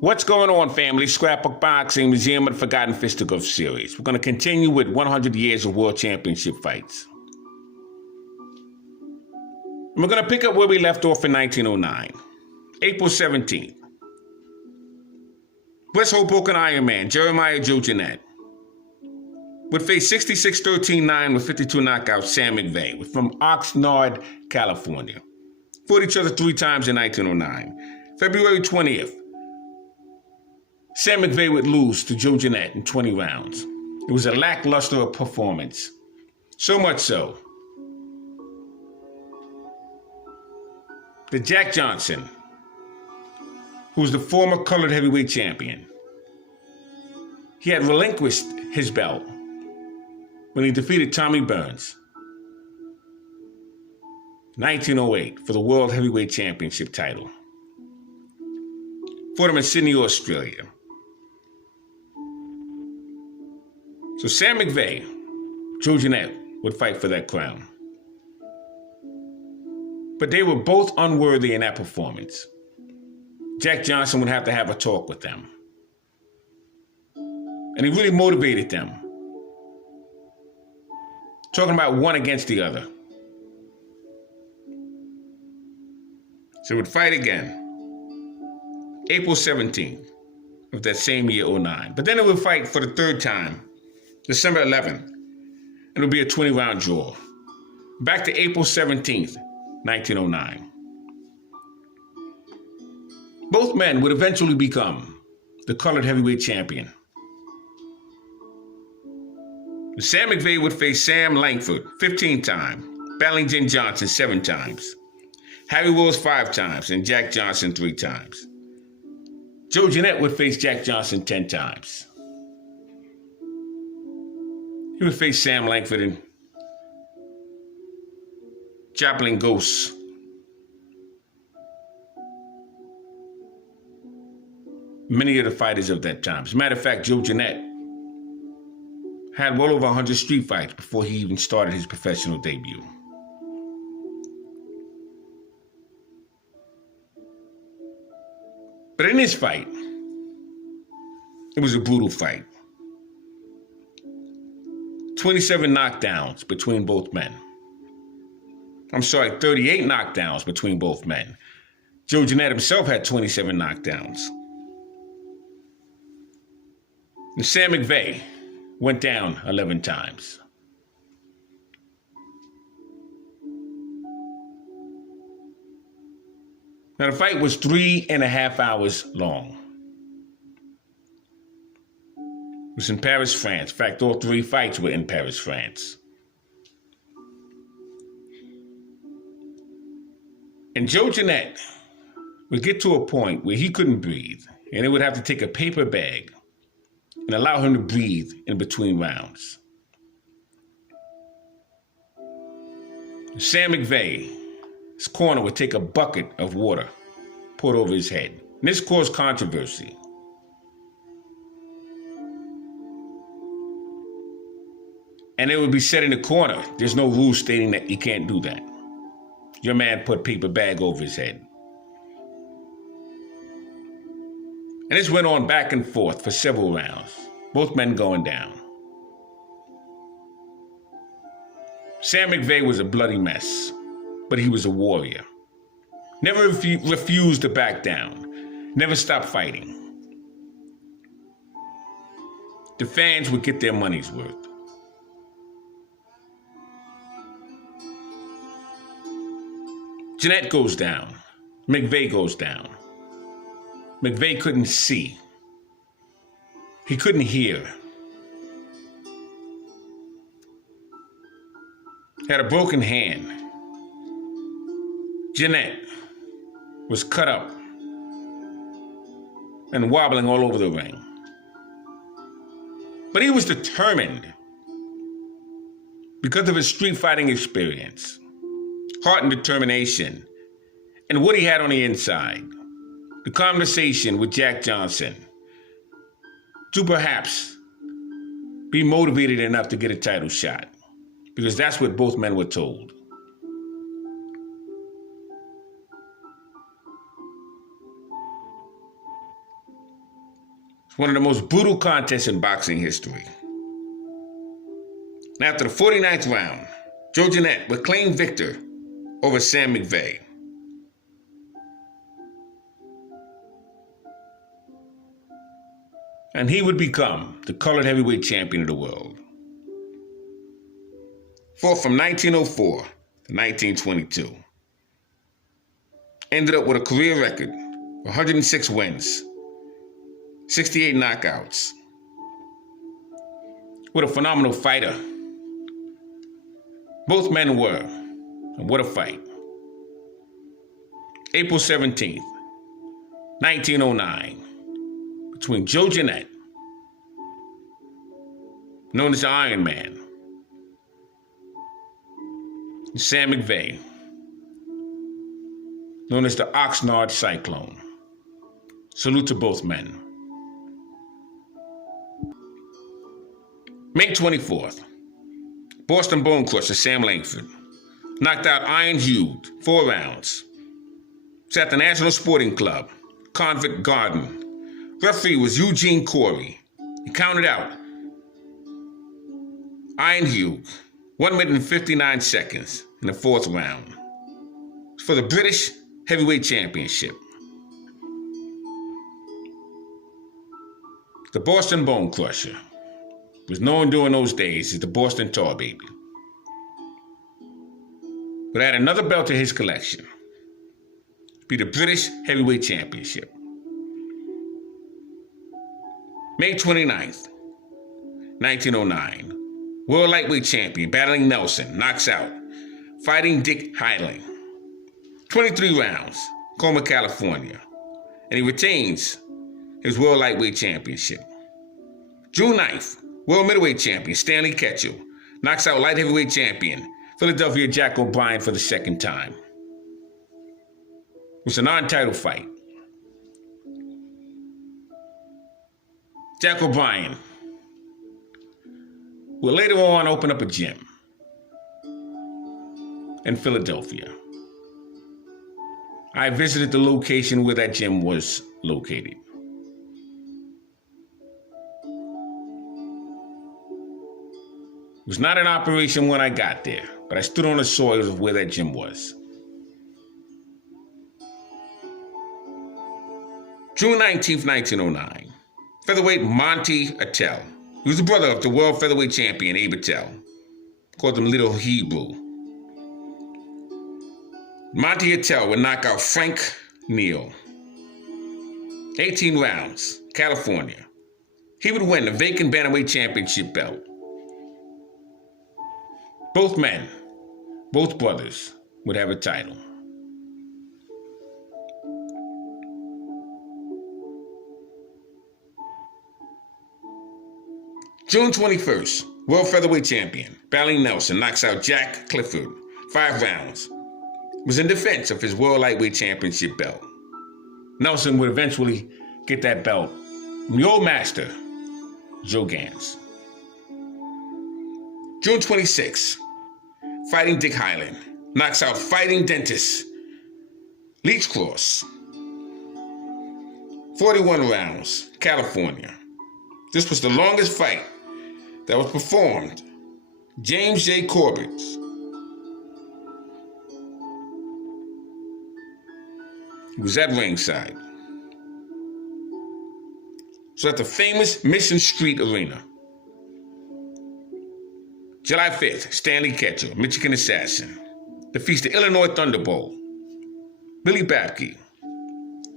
What's going on, family? Scrapbook Boxing Museum of the Forgotten Fisticuffs series. We're going to continue with 100 years of world championship fights. And we're going to pick up where we left off in 1909, April 17th. West Hoboken Ironman, Jeremiah Joe Jeanette, would face 66-13-9 with 52 knockouts Sam McVeigh from Oxnard, California. Fought each other 3 times in 1909. February 20th, Sam McVeigh would lose to Joe Jeanette in 20 rounds. It was a lackluster performance. So much so that Jack Johnson, who was the former colored heavyweight champion, he had relinquished his belt when he defeated Tommy Burns in 1908 for the World Heavyweight Championship title. Fought him in Sydney, Australia. So Sam McVeigh, Joe Jeanette would fight for that crown. But they were both unworthy in that performance. Jack Johnson would have to have a talk with them. And he really motivated them, talking about one against the other. So they would fight again, April 17th of that same year, 09. But then they would fight for the third time, December 11th. It would be a 20-round draw. Back to April 17th, 1909. Both men would eventually become the colored heavyweight champion. Sam McVeigh would face Sam Langford 15 times, Ballington Johnson 7 times, Harry Wills 5 times, and Jack Johnson 3 times. Joe Jeanette would face Jack Johnson 10 times. He would face Sam Langford and Joplin Ghosts. Many of the fighters of that time. As a matter of fact, Joe Jeanette had well over 100 street fights before he even started his professional debut. But in this fight, it was a brutal fight. 27 knockdowns between both men. 38 knockdowns between both men. Joe Jeanette himself had 27 knockdowns. And Sam McVeigh went down 11 times. Now the fight was 3.5 hours long. It was in Paris, France. In fact, all 3 fights were in Paris, France. And Joe Jeanette would get to a point where he couldn't breathe, and they would have to take a paper bag and allow him to breathe in between rounds. Sam McVeigh, his corner would take a bucket of water poured over his head. And this caused controversy. And it would be said in the corner, there's no rule stating that you can't do that. Your man put a paper bag over his head. And this went on back and forth for several rounds, both men going down. Sam McVeigh was a bloody mess, but he was a warrior. Never refused to back down, never stopped fighting. The fans would get their money's worth. Jeanette goes down. McVeigh goes down. McVeigh couldn't see. He couldn't hear. Had a broken hand. Jeanette was cut up and wobbling all over the ring. But he was determined because of his street fighting experience, heart and determination, and what he had on the inside. The conversation with Jack Johnson to perhaps be motivated enough to get a title shot, because that's what both men were told. one of the most brutal contests in boxing history. And after the 49th round, Joe Jeanette would claim victor over Sam McVeigh. And he would become the colored heavyweight champion of the world. Fought from 1904 to 1922. Ended up with a career record of 106 wins, 68 knockouts. What a phenomenal fighter both men were, and what a fight. April 17th, 1909, between Joe Jeanette, known as the Iron Man, and Sam McVeigh, known as the Oxnard Cyclone. Salute to both men. May 24th, Boston Bone Crusher Sam Langford knocked out Iron Hugh 4 rounds. It's at the National Sporting Club, Convict Garden. Referee was Eugene Corey. He counted out Iron Hugh 1 minute and 59 seconds in the 4th round for the British Heavyweight Championship. The Boston Bone Crusher was known during those days as the Boston Tar Baby, but add another belt to his collection to be the British Heavyweight Championship. May 29th, 1909, World Lightweight Champion Battling Nelson knocks out Fighting Dick Heiling. 23 rounds, Colma, California, and he retains his World Lightweight Championship. June 9th, World Middleweight Champion Stanley Ketchel knocks out Light Heavyweight Champion Philadelphia Jack O'Brien for the 2nd time. It was a non-title fight. Jack O'Brien will later on open up a gym in Philadelphia. I visited the location where that gym was located. It was not in operation when I got there, but I stood on the soil of where that gym was. June 19th, 1909, featherweight Monty Attell. He was the brother of the world featherweight champion Abe Attell. Called him Little Hebrew. Monty Attell would knock out Frank Neal. 18 rounds, California. He would win the vacant bantamweight championship belt. Both men, both brothers, would have a title. June 21st, World Featherweight Champion Battling Nelson knocks out Jack Clifford, 5 rounds. It was in defense of his World Lightweight Championship belt. Nelson would eventually get that belt from the old master, Joe Gans. June 26th, Fighting Dick Highland knocks out Fighting Dentist Leech Cross. 41 rounds, California. This was the longest fight that was performed. James J. Corbett was at ringside. So at the famous Mission Street Arena. July 5th, Stanley Ketchel, Michigan Assassin, defeats the Illinois Thunderbolt, Billy Babke,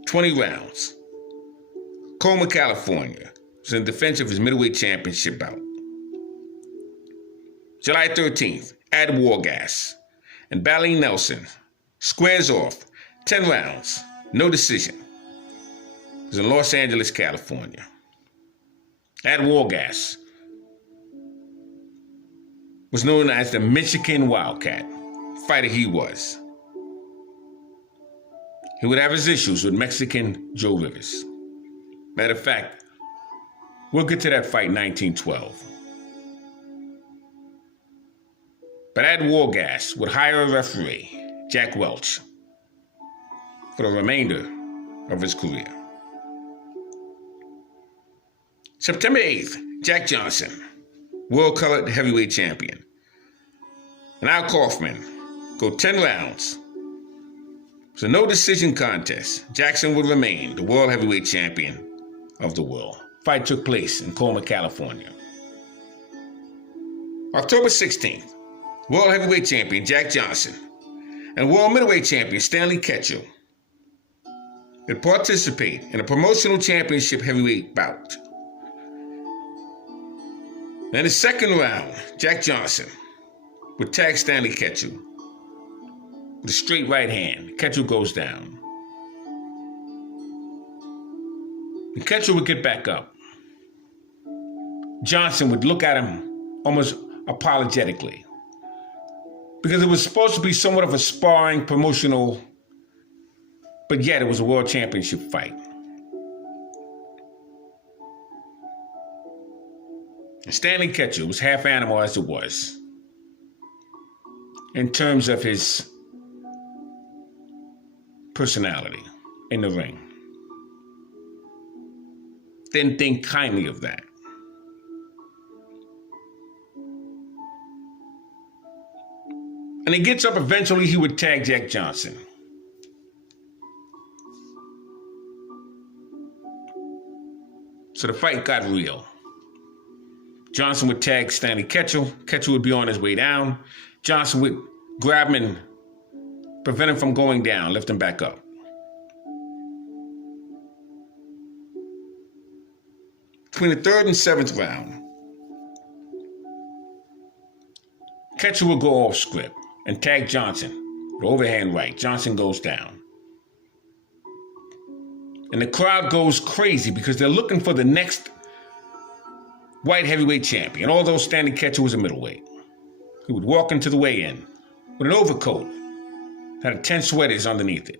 20 rounds. Colma, California, was in defense of his middleweight championship bout. July 13th, Ad Wargas and Battling Nelson squares off 10 rounds, no decision. It was in Los Angeles, California. Ad Wargas was known as the Michigan Wildcat, fighter he was. He would have his issues with Mexican Joe Rivas. Matter of fact, we'll get to that fight in 1912. But Ad Wargas would hire a referee, Jack Welch, for the remainder of his career. September 8th, Jack Johnson, world colored heavyweight champion. And Al Kaufman go 10 rounds. So no decision contest. Jackson would remain the world heavyweight champion of the world. Fight took place in Colma, California. October 16th, world heavyweight champion Jack Johnson and world middleweight champion Stanley Ketchel would participate in a promotional championship heavyweight bout. In the second round, Jack Johnson would tag Stanley Ketchel with a straight right hand. Ketchel goes down. And Ketchel would get back up. Johnson would look at him almost apologetically, because it was supposed to be somewhat of a sparring, promotional, but yet it was a world championship fight. And Stanley Ketchel was half animal as it was, in terms of his personality in the ring. Didn't think kindly of that. And he gets up, eventually he would tag Jack Johnson. So the fight got real. Johnson would tag Stanley Ketchel. Ketchel would be on his way down. Johnson would grab him and prevent him from going down, lift him back up. Between the third and seventh round, Ketchel would go off script and tag Johnson with overhand right. Johnson goes down. And the crowd goes crazy because they're looking for the next white heavyweight champion, although Stanley Ketchel was a middleweight. He would walk into the weigh-in with an overcoat, had 10 sweaters underneath it,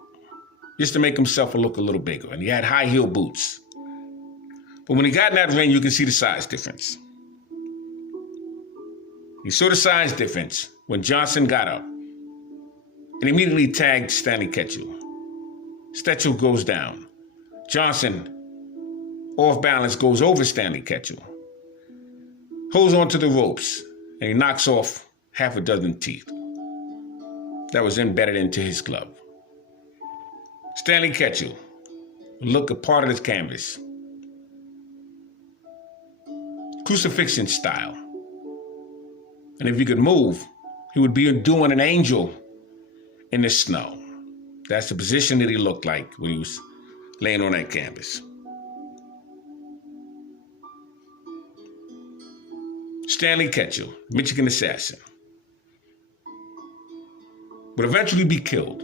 just to make himself look a little bigger. And he had high heel boots. But when he got in that ring, you can see the size difference. You saw the size difference when Johnson got up and immediately tagged Stanley Ketchel. Ketchel goes down. Johnson, off balance, goes over Stanley Ketchel, holds onto the ropes, and he knocks off half a dozen teeth that was embedded into his glove. Stanley Ketchel would look a part of his canvas, crucifixion style. And if he could move, he would be doing an angel in the snow. That's the position that he looked like when he was laying on that canvas. Stanley Ketchel, Michigan assassin, would eventually be killed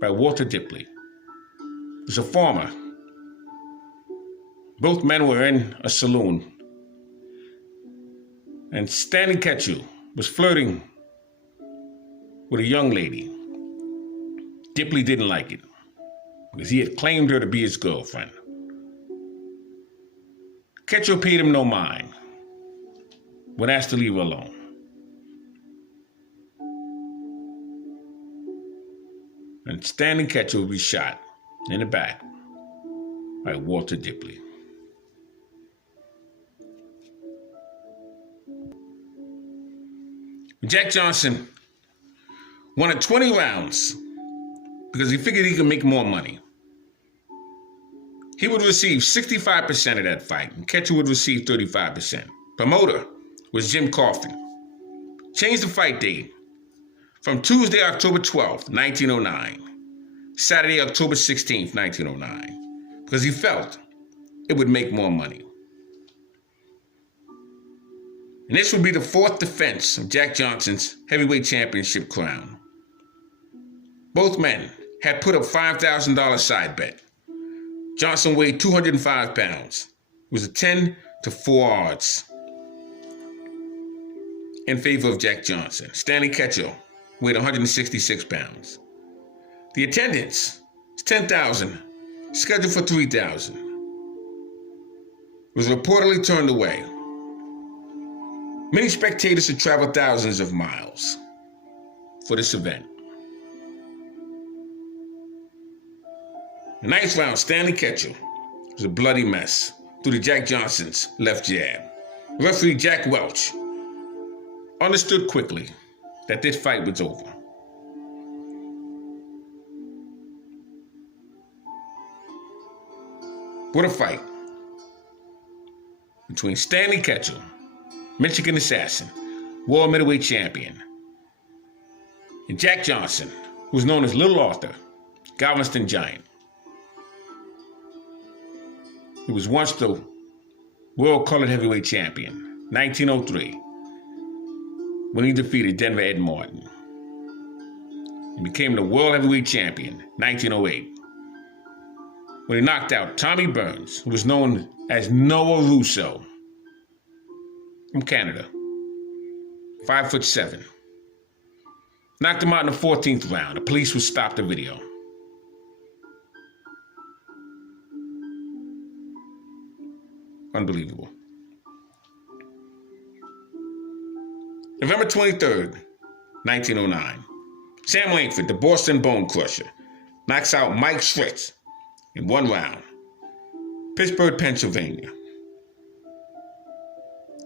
by Walter Dipley. He was a farmer. Both men were in a saloon. And Stanley Ketchel was flirting with a young lady. Dipley didn't like it because he had claimed her to be his girlfriend. Ketchel paid him no mind when asked to leave her alone. And Stanley Ketchel would be shot in the back by Walter Dipley. Jack Johnson wanted 20 rounds because he figured he could make more money. He would receive 65% of that fight, and Ketchel would receive 35%. Promoter was Jim Coffin. Changed the fight date from Tuesday, October 12th, 1909, Saturday, October 16th, 1909, because he felt it would make more money. And this would be the fourth defense of Jack Johnson's heavyweight championship crown. Both men had put up $5,000 side bet. Johnson weighed 205 pounds. It was a 10-4 odds in favor of Jack Johnson. Stanley Ketchel weighed 166 pounds. The attendance is 10,000, scheduled for 3,000. Was reportedly turned away. Many spectators had traveled thousands of miles for this event. The ninth round, Stanley Ketchel was a bloody mess. through the Jack Johnson's left jab. Referee Jack Welch understood quickly that this fight was over. What a fight between Stanley Ketchel, Michigan Assassin, world middleweight champion, and Jack Johnson, who was known as Little Arthur, Galveston Giant. He was once the world colored heavyweight champion, 1903, when he defeated Denver Ed Martin. He became the world heavyweight champion, 1908, when he knocked out Tommy Burns, who was known as Noah Russo, from Canada, 5'7". Knocked him out in the 14th round. The police would stop the video. Unbelievable. November 23rd, 1909. Sam Langford, the Boston Bone Crusher, knocks out Mike Schritz in 1 round. Pittsburgh, Pennsylvania.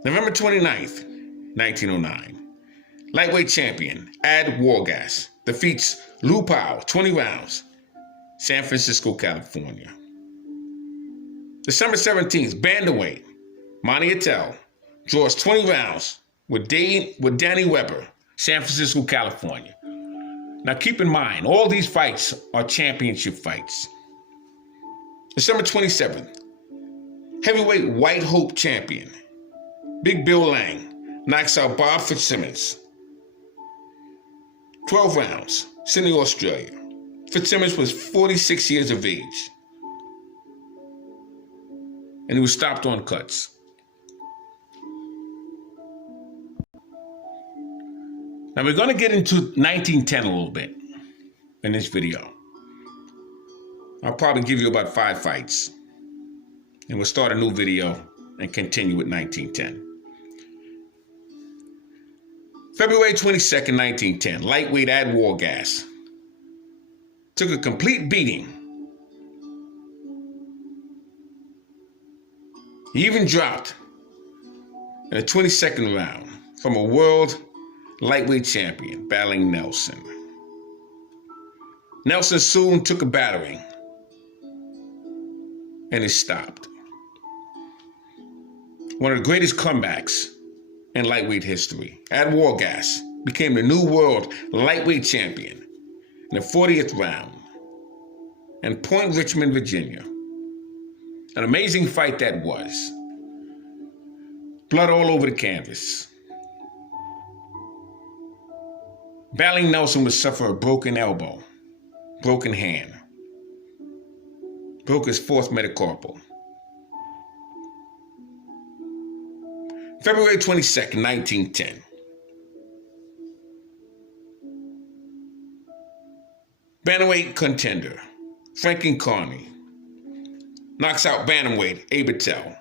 November 29th, 1909. Lightweight champion Ad Wargas defeats Lou Powell, 20 rounds, San Francisco, California. December 17th, bantamweight Monty Attell draws 20 rounds with Danny Weber, San Francisco, California. Now keep in mind, all these fights are championship fights. December 27th, heavyweight White Hope champion Big Bill Lang knocks out Bob Fitzsimmons. 12 rounds, Sydney, Australia. Fitzsimmons was 46 years of age, and he was stopped on cuts. Now we're going to get into 1910 a little bit in this video. I'll probably give you about 5 fights, and we'll start a new video and continue with 1910. February 22nd, 1910, lightweight Ad Wargas took a complete beating. He even dropped in the 22nd round from a world lightweight champion battling Nelson. Nelson soon took a battering, and it stopped. One of the greatest comebacks in lightweight history. Ad Wargas became the new world lightweight champion in the 40th round in Point Richmond, Virginia. An amazing fight that was. Blood all over the canvas. Battling Nelson would suffer a broken elbow, broken hand, broke his 4th metacarpal. February 22nd, 1910. Bantamweight contender Franklin Carney knocks out bantamweight Abe Attell.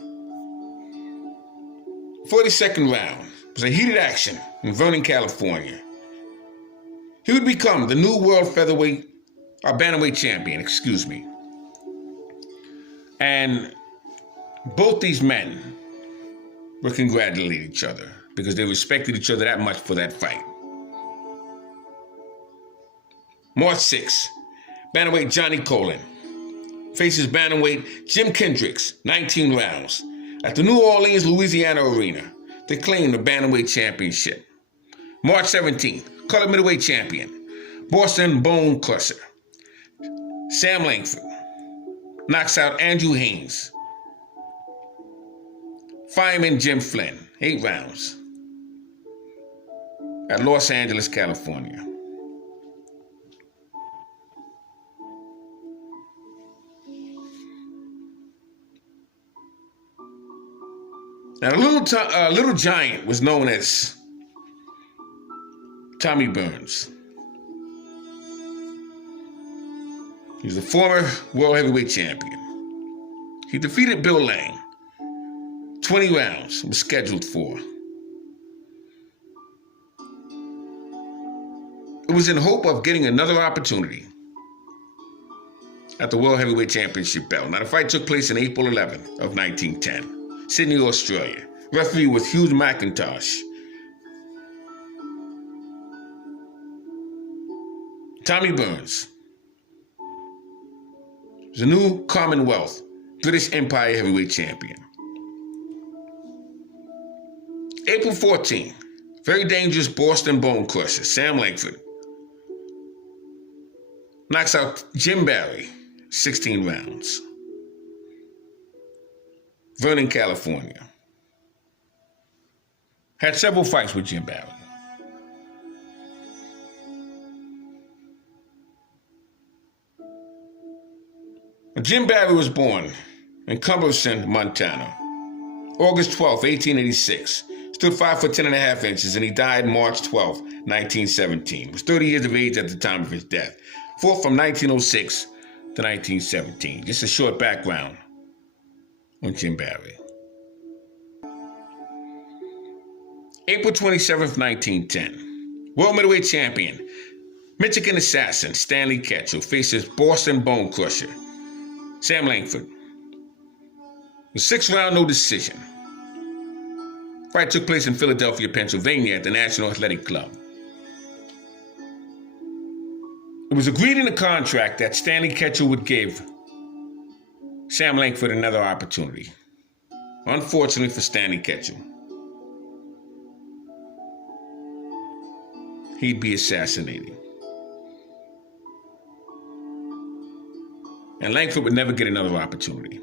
42nd round was a heated action in Vernon, California. He would become the new world bantamweight champion, And both these men were congratulating each other because they respected each other that much for that fight. March 6th, bantamweight Johnny Colin faces bantamweight Jim Kendricks, 19 rounds, at the New Orleans, Louisiana Arena to claim the bantamweight championship. March 17th, color middleweight champion Boston Bone Crusher Sam Langford knocks out Andrew Haynes. Fireman Jim Flynn, 8 rounds, at Los Angeles, California. Now, the little giant was known as Tommy Burns. He was a former world heavyweight champion. He defeated Bill Lang. 20 rounds was scheduled for. It was in hope of getting another opportunity at the World Heavyweight Championship belt. Now, the fight took place on April 11th of 1910, Sydney, Australia. Referee was Hugh McIntosh. Tommy Burns was a new Commonwealth British Empire Heavyweight Champion. April 14th, very dangerous Boston Bone Crusher, Sam Langford, knocks out Jim Barry, 16 rounds. Vernon, California. Had several fights with Jim Barry. Jim Barry was born in Cumberland, Montana, August 12, 1886. Stood 5 foot 10 and a half inches, and he died March 12, 1917. He was 30 years of age at the time of his death. Fought from 1906 to 1917. Just a short background on Jim Barry. April 27th, 1910. World Middleweight Champion, Michigan Assassin Stanley Ketchel faces Boston Bone Crusher Sam Langford. A 6-round no decision. Fight took place in Philadelphia, Pennsylvania at the National Athletic Club. It was agreed in the contract that Stanley Ketchel would give Sam Langford another opportunity. Unfortunately for Stanley Ketchel, he'd be assassinated. And Langford would never get another opportunity.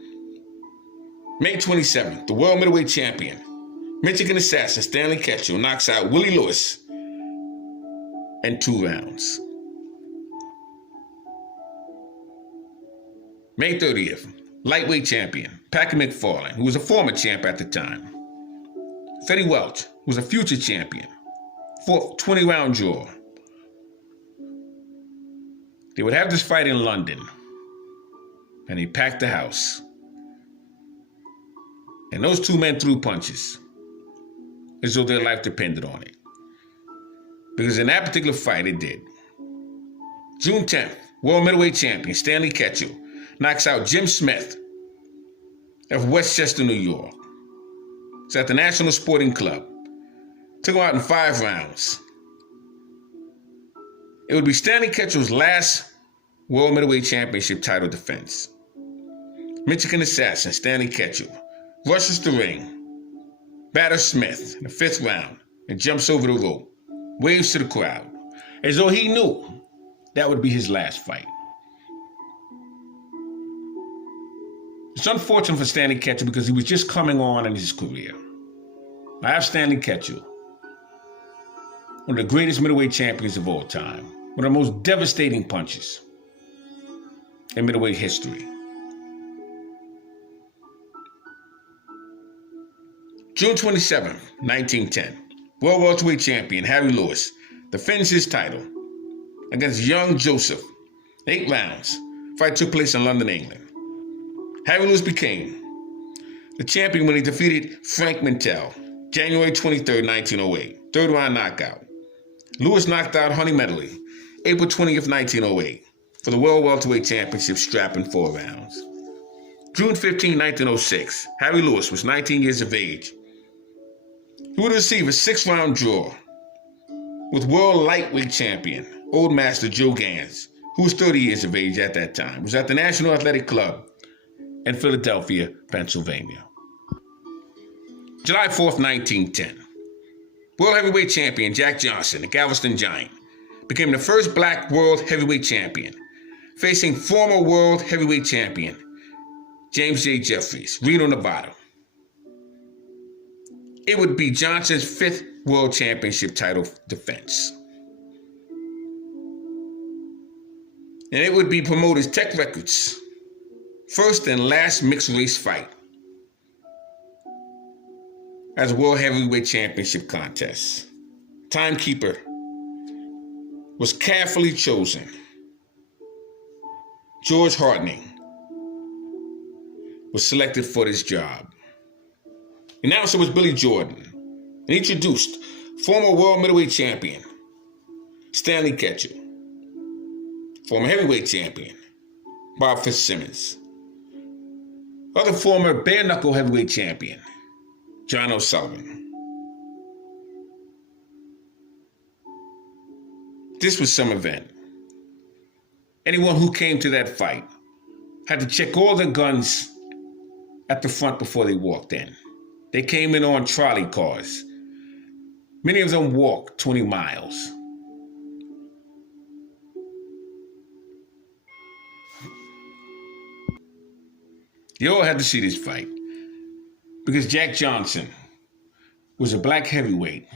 May 27th, the World Middleweight Champion, Michigan Assassin Stanley Ketchel knocks out Willie Lewis in 2 rounds. May 30th, Lightweight Champion, Packy McFarland, who was a former champ at the time. Freddie Welch, who was a future champion, fought 20-round draw. They would have this fight in London, and he packed the house. And those 2 men threw punches as though their life depended on it. Because in that particular fight, it did. June 10th, World Middleweight Champion Stanley Ketchel knocks out Jim Smith of Westchester, New York. It's at the National Sporting Club. Took him out in 5 rounds. It would be Stanley Ketchel's last World Middleweight Championship title defense. Michigan Assassin Stanley Ketchel rushes the ring, batters Smith in the 5th round, and jumps over the rope, waves to the crowd, as though he knew that would be his last fight. It's unfortunate for Stanley Ketchel because he was just coming on in his career. I have Stanley Ketchel, one of the greatest middleweight champions of all time, one of the most devastating punches in middleweight history. June 27, 1910, World Welterweight Champion Harry Lewis defends his title against young Joseph. 8 rounds. Fight took place in London, England. Harry Lewis became the champion when he defeated Frank Mintel, January 23, 1908, 3rd round knockout. Lewis knocked out Honey Medley, April 20th, 1908, for the World Welterweight Championship strap in 4 rounds. June 15, 1906, Harry Lewis was 19 years of age. He would receive a 6-round draw with World Lightweight Champion, Old Master Joe Gans, who was 30 years of age at that time. It was at the National Athletic Club in Philadelphia, Pennsylvania. July 4th, 1910, World Heavyweight Champion Jack Johnson, the Galveston Giant, became the first black World Heavyweight Champion, facing former World Heavyweight Champion James J. Jeffries, Reno, Nevada. It would be Johnson's 5th World Championship title defense. And it would be promoters Tech Records' first and last mixed race fight as a World Heavyweight Championship contest. Timekeeper was carefully chosen. George Hartning was selected for this job. The announcer was Billy Jordan, and he introduced former World Middleweight Champion Stanley Ketchel, former Heavyweight Champion Bob Fitzsimmons. Other former bare-knuckle heavyweight champion, John O'Sullivan. This was some event. Anyone who came to that fight had to check all the guns at the front before they walked in. They came in on trolley cars. Many of them walked 20 miles. You all had to see this fight because Jack Johnson was a black heavyweight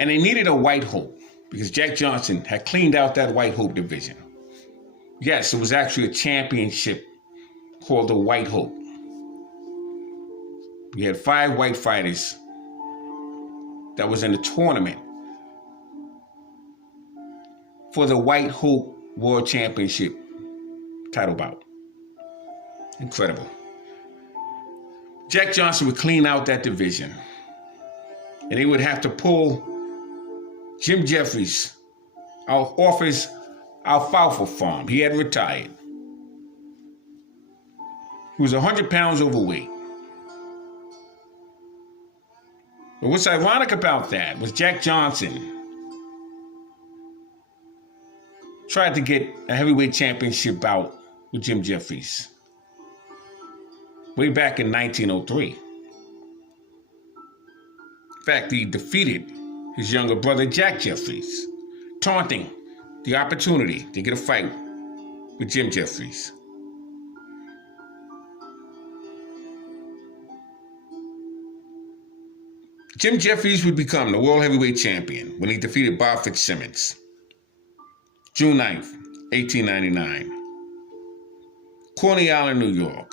and they needed a white hope because Jack Johnson had cleaned out that white hope division. Yes, it was actually a championship called the White Hope. We had 5 white fighters that was in the tournament for the White Hope World Championship title bout. Incredible. Jack Johnson would clean out that division and he would have to pull Jim Jeffries off his alfalfa farm. He had retired. He was 100 pounds overweight. But what's ironic about that was Jack Johnson tried to get a heavyweight championship bout with Jim Jeffries way back in 1903. In fact, he defeated his younger brother Jack Jeffries, taunting the opportunity to get a fight with Jim Jeffries. Jim Jeffries would become the world heavyweight champion when he defeated Bob Fitzsimmons, June 9th, 1899. Coney Island, New York.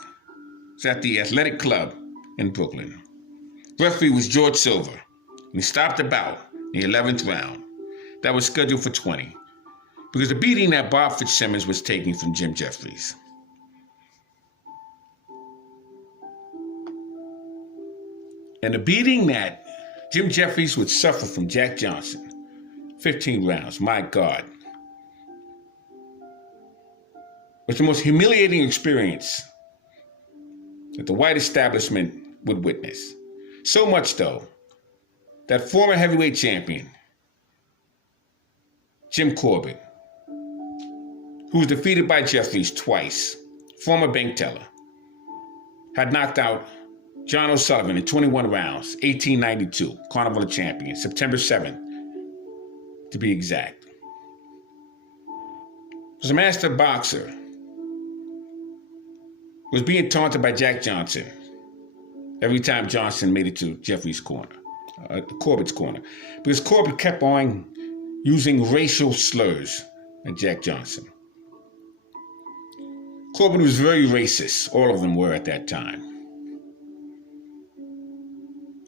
It's at the Athletic Club in Brooklyn. Referee was George Silver, and he stopped the bout in the 11th round. That was scheduled for 20, because the beating that Bob Fitzsimmons was taking from Jim Jeffries. And the beating that Jim Jeffries would suffer from Jack Johnson, 15 rounds, my God, was the most humiliating experience that the white establishment would witness. So much, though, that former heavyweight champion, Jim Corbett, who was defeated by Jeffries twice, former bank teller, had knocked out John O'Sullivan in 21 rounds, 1892, Carnival of Champions, September 7th, to be exact. Was a master boxer, was being taunted by Jack Johnson every time Johnson made it to Jeffries' corner, Corbett's corner, because Corbett kept on using racial slurs at Jack Johnson. Corbett was very racist. All of them were at that time.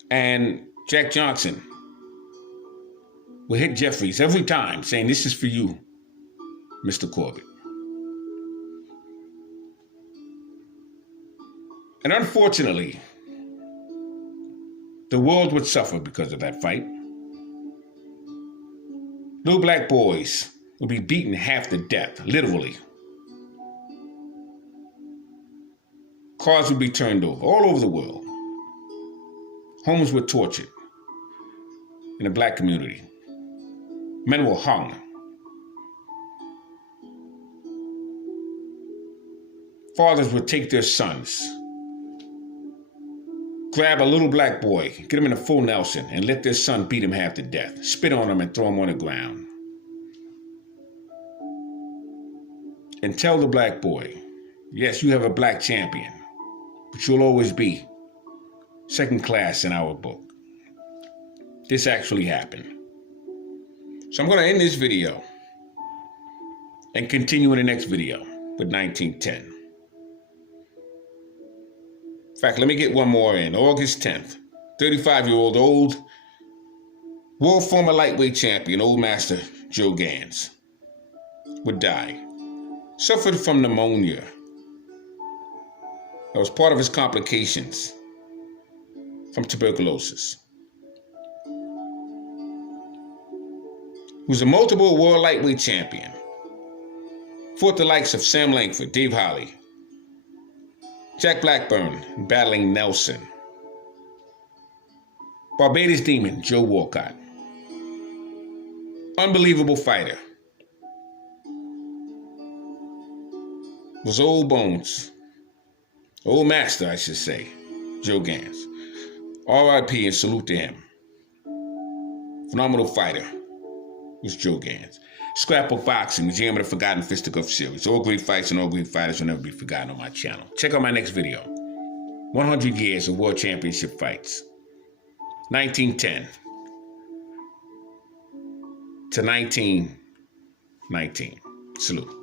And Jack Johnson would hit Jeffries every time, saying, "This is for you, Mr. Corbett." And unfortunately, the world would suffer because of that fight. Little black boys would be beaten half to death, literally. Cars would be turned over all over the world. Homes were tortured in the black community. Men were hung. Fathers would take their sons, grab a little black boy, get him in a full Nelson, and let their son beat him half to death, spit on him and throw him on the ground. And tell the black boy, yes, you have a black champion, but you'll always be second class in our book. This actually happened. So I'm going to end this video and continue in the next video with 1910. In fact, let me get one more in. August 10th, 35-year-old old world former lightweight champion, Old Master Joe Gans, would die. Suffered from pneumonia. That was part of his complications from tuberculosis. He was a multiple world lightweight champion. Fought the likes of Sam Langford, Dave Holly, Jack Blackburn battling Nelson. Barbados Demon, Joe Walcott. Unbelievable fighter. Was old bones. Old master, I should say. Joe Gans. R.I.P. and salute to him. Phenomenal fighter was Joe Gans. Scrapbook Boxing, the Jam of the Forgotten Fisticuffs series. All great fights and all great fighters will never be forgotten on my channel. Check out my next video. 100 years of World Championship fights. 1910 to 1919. Salute.